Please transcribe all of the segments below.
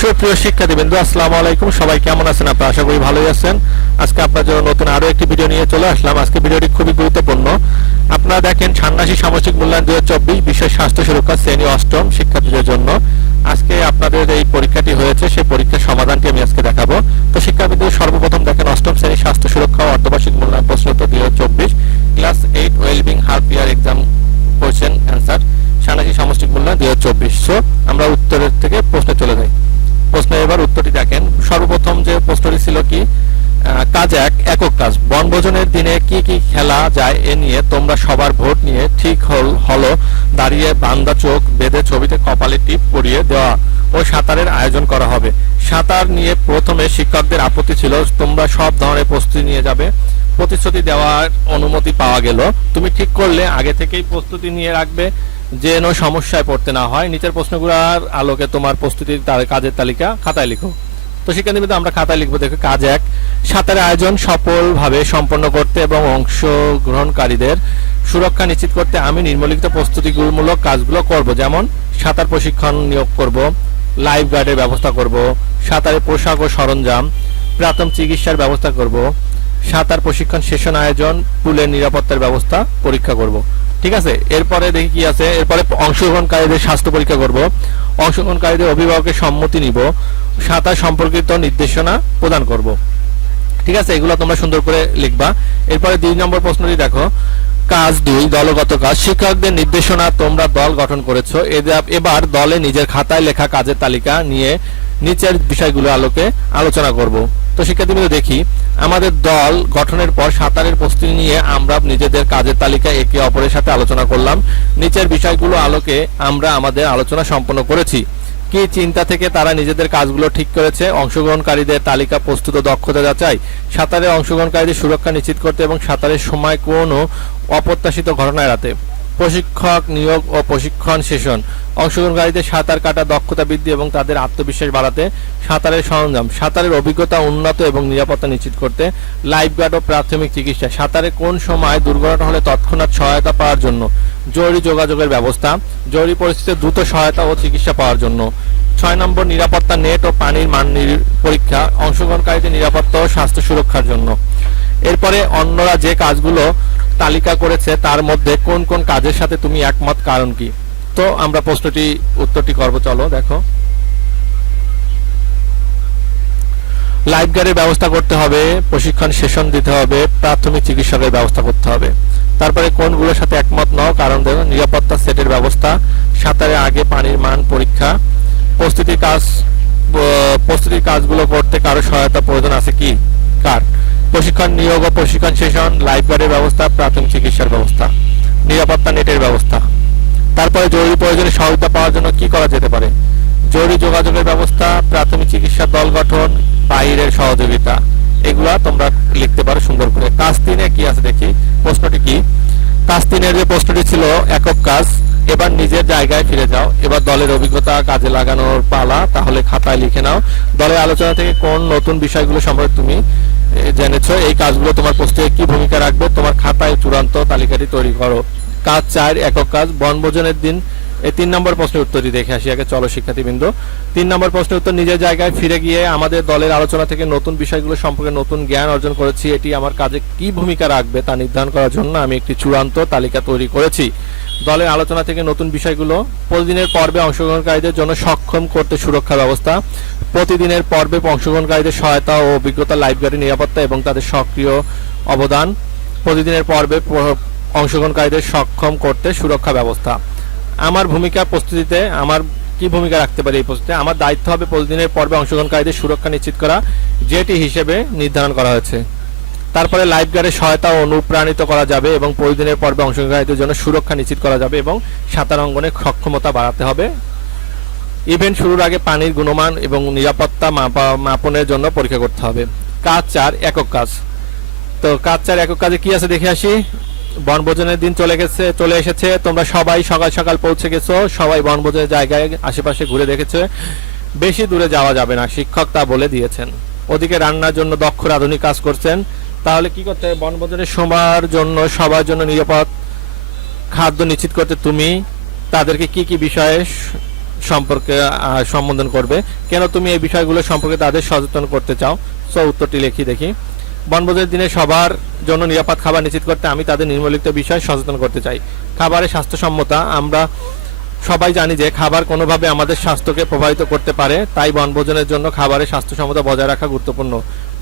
সুপ্রিয় শিক্ষার্থীবৃন্দ, আসসালামু আলাইকুম। সবাই কেমন আছেন? আপনারা আশা করি ভালোই আছেন। আজকে আপনার জন্য নতুন আরও একটি ভিডিও নিয়ে চলে আসলাম। আজকে ভিডিওটি খুবই গুরুত্বপূর্ণ। আপনারা দেখেন ষান্মাসী সামাজিক মূল্যায়ন দু বিশ্বের স্বাস্থ্য সুরক্ষা শ্রেণি অষ্টম শিক্ষার্থীদের জন্য। আজকে আপনাদের এই পরীক্ষাটি হয়েছে, সেই পরীক্ষার সমাধানটি আমি আজকে দেখাবো। তো শিক্ষার্থীদের সর্বপ্রথম একক কাজ, বনভোজনের দিনে কি কি খেলা যায় এ নিয়ে তোমরা সবার ভোট নিয়ে ঠিক হল, হলো দাঁড়িয়ে বান্দা চোখ বেঁধে ছবিতে কপালে টিপ পরিয়ে দেওয়া ও সাঁতারের আয়োজন করা হবে। সাঁতার নিয়ে প্রথমে শিক্ষকদের আপত্তি ছিল, তোমরা সব ধরনের প্রস্তুতি নিয়ে যাবে। প্রতিশ্রুতি দেওয়ার অনুমতি পাওয়া গেল। তুমি ঠিক করলে, আগে থেকেই প্রস্তুতি নিয়ে রাখবে, যেন সমস্যায় পড়তে না হয়। নিচের প্রশ্নগুলোর আলোকে তোমার প্রস্তুতির কাজের তালিকা খাতায় লিখো। তো শিক্ষার্থীবৃন্দ আমরা খাতায় লিখব, দেখো, কাজ এক। সাঁতারের আয়োজন সফলভাবে সম্পন্ন করতে এবং অংশগ্রহণকারীদের সুরক্ষা নিশ্চিত করতে আমি নির্মলিখিত প্রস্তুতিমূলক কাজগুলো করব। যেমন, সাঁতার প্রশিক্ষণ নিয়োগ করব, লাইফ গার্ডের ব্যবস্থা করব, সাঁতারের পোশাক ও সরঞ্জাম, প্রাথমিক চিকিৎসার ব্যবস্থা করব, সাঁতার প্রশিক্ষণ সেশন আয়োজন, পুলের নিরাপত্তার ব্যবস্থা পরীক্ষা করব। ঠিক আছে? এরপরে দেখি কি আছে। এরপরে অংশগ্রহণকারীদের স্বাস্থ্য পরীক্ষা করব। অংশগ্রহণকারীদের অভিভাবকের সম্মতি নিব। সাঁতার সম্পর্কিত নির্দেশনা প্রদান করব। ঠিক আছে? এগুলো তোমরা সুন্দর করে লিখবা। এরপরে দুই নম্বর প্রশ্নটি দেখো। কাজ দুই, দলগত কাজ। শিক্ষকদের নির্দেশনা তোমরা দল গঠন করেছ। এবার দলে নিজের খাতায় লেখা কাজের তালিকা নিয়ে নিচের বিষয়গুলো আলোকে আলোচনা করব। তো শিক্ষার্থীবৃন্দ, দেখি। আমাদের দল গঠনের পর সাঁতারের প্রস্তুতি নিয়ে আমরা নিজেদের কাজের তালিকা একে অপরের সাথে আলোচনা করলাম। নিচের বিষয়গুলো আলোকে আমরা আমাদের আলোচনা সম্পন্ন করেছি। কি চিন্তা থেকে তারা নিজেদের কাজগুলো ঠিক করেছে? অংশগ্রহণকারীদের তালিকা প্রস্তুত দক্ষতা যাচাই। সাঁতারে অংশগ্রহণকারীদের সুরক্ষা নিশ্চিত করতে এবং সাঁতারের সময় কোনো অপ্রত্যাশিত ঘটনা এড়াতে। প্রশিক্ষক নিয়োগ ও প্রশিক্ষণ সেশন। অংশগ্রহণকারীদের সাঁতার কাটা, দক্ষতা বৃদ্ধি এবং তাদের আত্মবিশ্বাস বাড়াতে সাঁতারের সরঞ্জাম, সাঁতারের অভিজ্ঞতা উন্নত এবং নিরাপত্তা নিশ্চিত করতে লাইফগার্ড ও প্রাথমিক চিকিৎসা। সাঁতারে কোন সময় দুর্ঘটনা হলে তৎক্ষণাৎ সহায়তা পাওয়ার জন্য? জরুরি যোগাযোগের ব্যবস্থা, জরুরি পরিস্থিতিতে দ্রুত সহায়তা ও চিকিৎসা পাওয়ার জন্য। ছয় নম্বর, নিরাপত্তা নেট ও পানির মান পরীক্ষা, অংশগ্রহণকারীদের নিরাপত্তা ও স্বাস্থ্য সুরক্ষার জন্য। এরপরে অন্যরা যে কাজগুলো তালিকা করেছে, তার মধ্যে কোন কোন কাজের সাথে তুমি একমত, কারণ কি? তো আমরা প্রশ্নটি, উত্তরটি করব, চলো, দেখো। লাইফ গার্ডের ব্যবস্থা করতে হবে, প্রশিক্ষণ সেশন দিতে হবে, প্রাথমিক চিকিৎসকের ব্যবস্থা করতে হবে। তারপরে কোনগুলোর সাথে একমত নও, কারণ দেখো, নিরাপত্তা সেটের ব্যবস্থা সাঁতারের আগে পানির মান পরীক্ষা, প্রস্তুতির কাজ প্রস্তুতির কাজগুলো করতে কারও সহায়তা প্রয়োজন আছে কি? কার? প্রশিক্ষণ নিয়োগ ও প্রশিক্ষণ সেশন লাইফ গার্ডের ব্যবস্থা, প্রাথমিক চিকিৎসার ব্যবস্থা, নিরাপত্তা নেটের ব্যবস্থা। তারপরে জরুরি প্রয়োজনে সহায়তা পাওয়ার জন্য কি করা যেতে পারে? জরুরি যোগাযোগের ব্যবস্থা, প্রাথমিক চিকিৎসা দল গঠন, বাইরের সহযোগিতা। এগুলা তোমরা লিখতে পারো সুন্দর করে। কাজ তিনে কি আছে দেখি? প্রশ্নটি কি? কাজ তিনের যে প্রশ্নটি ছিল, একক কাজ, এবার নিজের জায়গায় ফিরে যাও। এবার দলের অভিজ্ঞতা, কাজে লাগানোর পালা, তাহলে খাতায় লিখে নাও। দলের আলোচনা থেকে কোন নতুন বিষয়গুলো সম্পর্কে তুমি জেনেছো, এই কাজগুলো তোমার প্রস্তুতি কি ভূমিকা রাখবে? তোমার খাতায় চূড়ান্ত তালিকাটি তৈরি করো। কাজ চার, একক কাজ। বনভোজনের দিন এই তিন নম্বর প্রশ্নের উত্তরটি দেখে আসি। আগে চলো শিক্ষার্থীবৃন্দ। তিন নম্বর প্রশ্নের উত্তর, নিজের জায়গায় ফিরে গিয়ে আমাদের দলের আলোচনা থেকে নতুন বিষয়গুলো সম্পর্কে নতুন জ্ঞান অর্জন করেছি। এটি আমার কাজে কি ভূমিকা রাখবে তা নির্ধারণ করার জন্য আমি একটি চূড়ান্ত তালিকা তৈরি করেছি। দলের আলোচনা থেকে নতুন বিষয়গুলো, প্রতিদিনের পর্বে অংশগ্রহণকারীদের জন্য সক্ষম করতে সুরক্ষা ব্যবস্থা প্রতিদিনের পর্বে অংশগ্রহণকারীদের সহায়তা ও অভিজ্ঞতা লাইফগার্ডের নিরাপত্তা এবং তাদের সক্রিয় অবদান। প্রতিদিনের পর্বে অংশগ্রহণকারীদের সক্ষম করতে সুরক্ষা ব্যবস্থা। আমার ভূমিকা প্রস্তুতিতে, আমার কি ভূমিকা রাখতে পারি এই প্রস্তুতিতে? আমার দায়িত্ব হবে প্রতিদিনের পর্বে অংশগ্রহণকারীদের সুরক্ষা নিশ্চিত করা, যেটি হিসেবে নির্ধারণ করা হয়েছে। তারপরে লাইফ গার্ডের সহায়তা অনুপ্রাণিত করা যাবে এবং প্রতিদিনের পর্বে অংশগ্রহণকারীদের জন্য সুরক্ষা নিশ্চিত করা যাবে এবং সাঁতার অঙ্গনে সক্ষমতা বাড়াতে হবে। ইভেন্ট শুরুর আগে পানির গুণমান এবং নিরাপত্তা মাপা- মাপনের জন্য পরীক্ষা করতে হবে। কাজ চার, একক কাজ। তো কাজ চার, একক কাজে কি আছে দেখে আসি? বনভোজনের দিন চলে গেছে, চলে এসেছে। তোমরা সবাই সকাল সকাল পৌঁছে গেছো। সবাই বনভোজনের জায়গায় আশেপাশে ঘুরে দেখেছে। বেশি দূরে যাওয়া যাবে না, শিক্ষক তা বলে দিয়েছেন। ওদিকে রান্নার জন্য দক্ষ আধুনিক কাজ করছেন। তাহলে কি করতে হবে? বনভোজনের সময়ের জন্য, সবার জন্য নিরাপদ খাদ্য নিশ্চিত করতে তুমি, তাদেরকে কি কি বিষয়ে সম্পর্কে সম্বোধন করবে। কেন তুমি এই বিষয়গুলো সম্পর্কে তাদের সচেতন করতে চাও? সো উত্তরটি লিখি, দেখি। বনভোজের দিনে সবার জন্য নিরাপদ খাবার নিশ্চিত করতে আমি তাদের নিম্নলিখিত বিষয় সচেতন করতে চাই। খাবারের স্বাস্থ্যসম্মতা, আমরা সবাই জানি যে খাবার কোনোভাবে আমাদের স্বাস্থ্যকে প্রভাবিত করতে পারে, তাই বনভোজনের জন্য খাবারের স্বাস্থ্যসম্মতা বজায় রাখা গুরুত্বপূর্ণ।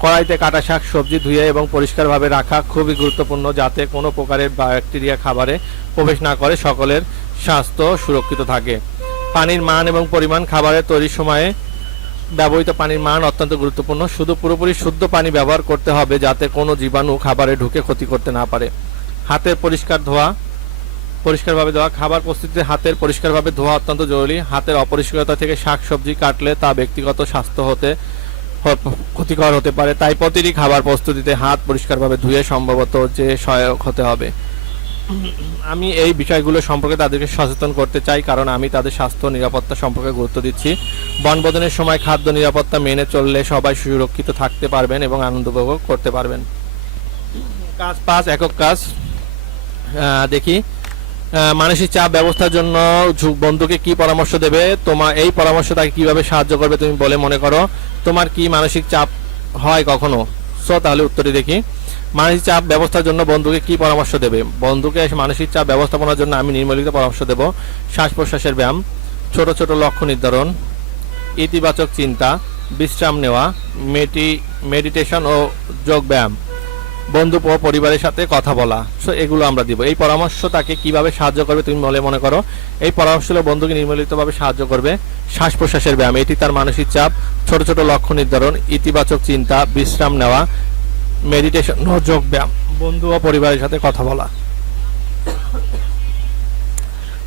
কড়াইতে কাটা শাক, সবজি ধুয়ে এবং পরিষ্কারভাবে রাখা খুবই গুরুত্বপূর্ণ, যাতে কোনো প্রকারের ব্যাকটেরিয়া খাবারে প্রবেশ না করে, সকলের স্বাস্থ্য সুরক্ষিত থাকে। পানির মান এবং পরিমাণ খাবারের তৈরির সময়ে ব্যবহৃত পানির মান অত্যন্ত গুরুত্বপূর্ণ। শুধু পুরোপুরি শুদ্ধ পানি ব্যবহার করতে হবে যাতে কোনো জীবাণু খাবারে ঢুকে ক্ষতি করতে না পারে। হাতের পরিষ্কার ধোয়া, পরিষ্কারভাবে ধোয়া, খাবার প্রস্তুতিতে হাতের পরিষ্কারভাবে ধোয়া অত্যন্ত জরুরি। হাতের অপরিষ্কারতা থেকে শাক সবজি কাটলে তা ব্যক্তিগত স্বাস্থ্য হতে, ক্ষতিকর হতে পারে। তাই প্রতিটি খাবার প্রস্তুতিতে হাত পরিষ্কারভাবে ধুয়ে সম্ভবত যে সহায়ক হতে হবে। আমি এই বিষয়গুলো সম্পর্কে তাদেরকে সচেতন করতে চাই, কারণ আমি তাদের স্বাস্থ্য নিরাপত্তা সম্পর্কে গুরুত্ব দিচ্ছি। বনভোজনের সময় খাদ্য নিরাপত্তা মেনে চললে সবাই সুরক্ষিত থাকতে পারবেন এবং আনন্দ উপভোগ করতে পারবেন। কাজ পাঁচ, একক কাজ। দেখি। মানসিক চাপ ব্যবস্থার জন্য বন্ধুকে কি পরামর্শ দেবে? তোমার এই পরামর্শ তাকে কীভাবে সাহায্য করবে তুমি বলে মনে করো। তোমার কি মানসিক চাপ হয় কখনো? সো, তাহলে উত্তরে দেখি। মানসিক চাপ ব্যবস্থার জন্য বন্ধুকে কি পরামর্শ দেবে? বন্ধুকে মানসিক চাপ ব্যবস্থাপনার জন্য আমি নির্মলিত পরামর্শ দেব। শ্বাস প্রশ্বাসের ব্যায়াম, ছোট ছোট লক্ষ্য নির্ধারণ, ইতিবাচক চিন্তা, বিশ্রাম নেওয়া মেডি মেডিটেশন ও যোগ ব্যায়াম। বন্ধু ও পরিবারের সাথে কথা বলা। সো এগুলো আমরা দিব। এই পরামর্শ তাকে কীভাবে সাহায্য করবে তুমি বলে মনে করো? এই পরামর্শগুলো বন্ধুকে নির্মলিতভাবে সাহায্য করবে শ্বাস প্রশ্বাসের ব্যায়াম। এটি তার মানসিক চাপ, ছোট ছোট লক্ষ্য নির্ধারণ, ইতিবাচক চিন্তা, বিশ্রাম নেওয়া মেডিটেশন ও যোগ ব্যায়াম, বন্ধু ও পরিবারের সাথে কথা বলা।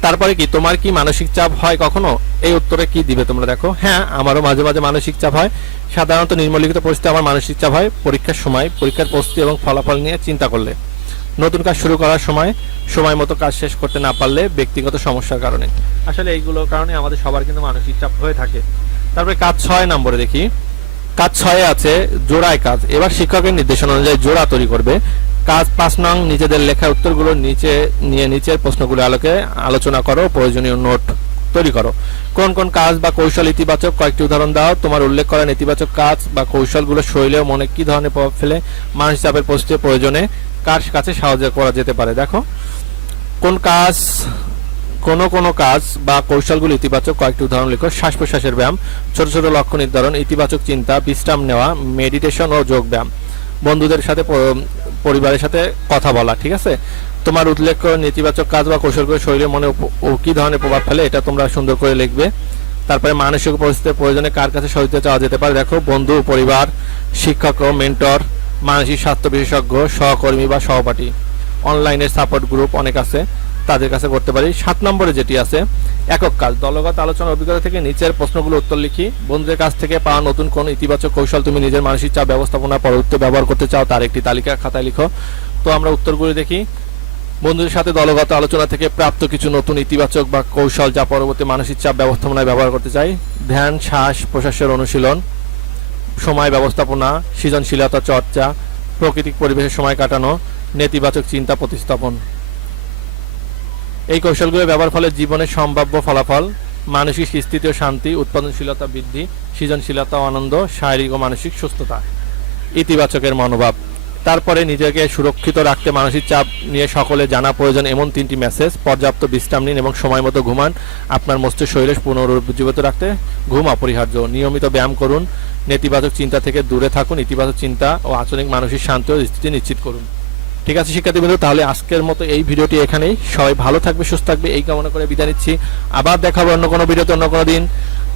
তারপরে কি, তোমার কি মানসিক চাপ হয় কখনো? এই উত্তরে কি দিবে তোমরা দেখো? হ্যাঁ আমারও মাঝে মাঝে মানসিক চাপ হয়। সাধারণত নিম্নলিখিত পরিস্থিতি আমার মানসিক চাপ হয়। পরীক্ষার সময়, পরীক্ষার প্রস্তুতি এবং ফলাফল নিয়ে চিন্তা করলে। নতুন কাজ শুরু করার সময় সময় মতো কাজ শেষ করতে না পারলে ব্যক্তিগত সমস্যার কারণে। আসলে এইগুলোর কারণে আমাদের সবার কিন্তু মানসিক চাপ হয়ে থাকে। তারপরে কাজ ছয় নম্বরে দেখি। কাজ ছয়ে আছে, জোড়ায় কাজ। এবার শিক্ষকের নির্দেশনা অনুযায়ী জোড়া তৈরি করবে। কাজ পাঁচ নং, নিজেদের লেখা উত্তরগুলো নিচে নিয়ে নিচের প্রশ্নগুলো আলোকে আলোচনা করো, প্রয়োজনীয় নোট তৈরি করো। কোন কোন কাজ বা কৌশল ইতিবাচক? কয়েকটি উদাহরণ দাও। তোমার উল্লেখ করা নেতিবাচক কাজ বা কৌশলগুলো শৈলী ও মনে কি ধরনের প্রভাব ফেলে? মানুষ চাপের পরিস্থিতি প্রয়োজনে কার কাছে সাহায্য করা যেতে পারে? দেখো, কোন কাজ কোন কোন কাজ বা কৌশলগুলো ইতিবাচক কয়েকটি উদাহরণ লিখো শ্বাস প্রশ্বাসের ব্যায়াম, ছোট ছোট লক্ষ্য নির্ধারণ, ইতিবাচক চিন্তা, বিশ্রাম নেওয়া মেডিটেশন ও যোগ ব্যায়াম। বন্ধুদের সাথে পরিবারের সাথে কথা বলা, ঠিক আছে? তোমার উল্লেখ নেতিবাচক কাজ বা কৌশলগুলো শরীরে মনে কি ধরনের প্রভাব ফেলে এটা তোমরা সুন্দর করে লিখবে। তারপরে মানসিক পরিস্থিতির প্রয়োজনে কার কাছে সহায়তা চাওয়া যেতে পারে? দেখো, বন্ধু, পরিবার, শিক্ষক মেন্টর মানসিক স্বাস্থ্য বিশেষজ্ঞ, সহকর্মী বা সহপাঠী। অনলাইনের সাপোর্ট গ্রুপ অনেক আছে। তাদের কাছে করতে পারি। সাত নম্বরে যেটি আছে, একক কাজ। দলগত আলোচনার অভিজ্ঞতা থেকে নিচের প্রশ্নগুলো উত্তর লিখি। বন্ধুদের কাছ থেকে পাওয়া নতুন কোন ইতিবাচক কৌশল তুমি নিজের মানসিক চাপ ব্যবস্থাপনা পরবর্তী ব্যবহার করতে চাও, তার একটি তালিকা খাতায় লিখো। তো আমরা উত্তরগুলো দেখি। বন্ধুদের সাথে দলগত আলোচনা থেকে প্রাপ্ত কিছু নতুন ইতিবাচক বা কৌশল যা পরবর্তী মানসিক চাপ ব্যবস্থাপনায় ব্যবহার করতে চাই। ধ্যান, শ্বাস, প্রশ্বাসের অনুশীলন, সময় ব্যবস্থাপনা, সৃজনশীলতা চর্চা, প্রাকৃতিক পরিবেশে সময় কাটানো, নেতিবাচক চিন্তা প্রতিস্থাপন। এই কৌশলগুলো ব্যবহার ফলে জীবনের সম্ভাব্য ফলাফল, মানসিক স্থিতি ও শান্তি, উৎপাদনশীলতা বৃদ্ধি, সৃজনশীলতা ও আনন্দ, শারীরিক ও মানসিক সুস্থতা। ইতিবাচকের মনোভাব। তারপরে নিজেকে সুরক্ষিত রাখতে মানসিক চাপ নিয়ে সকলে জানা প্রয়োজন এমন তিনটি মেসেজ পর্যাপ্ত বিশ্রাম নিন এবং সময় মতো ঘুমান। আপনার মস্তিষ্ক শরীর পুনরুজ্জীবিত রাখতে ঘুম অপরিহার্য। নিয়মিত ব্যায়াম করুন। নেতিবাচক চিন্তা থেকে দূরে থাকুন। ইতিবাচক চিন্তা ও আচরণিক, মানসিক শান্তি ও স্থিতি নিশ্চিত করুন। ঠিক আছে শিক্ষার্থীবৃন্দ তাহলে আজকের মতো এই ভিডিওটি এখানেই। সবাই ভালো থাকবে, সুস্থ থাকবে, এই কামনা করে বিদায় নিচ্ছি। আবার দেখাবো অন্য কোনো ভিডিওতে অন্য কোনো দিন।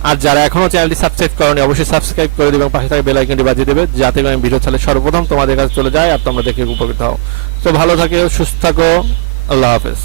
আর যারা এখনও চ্যানেলটি সাবস্ক্রাইব করেনি, অবশ্যই সাবস্ক্রাইব করে দেবে এবং পাশে থাকা বেল আইকনটি বাজিয়ে দেবে, যাতে করে আমি ভিডিও ছাড়লে সর্বপ্রথম তোমাদের কাছে চলে যায় আর তোমরা দেখে উপকৃত হও। তো ভালো থাকে, সুস্থ থাকো, আল্লাহ হাফেজ।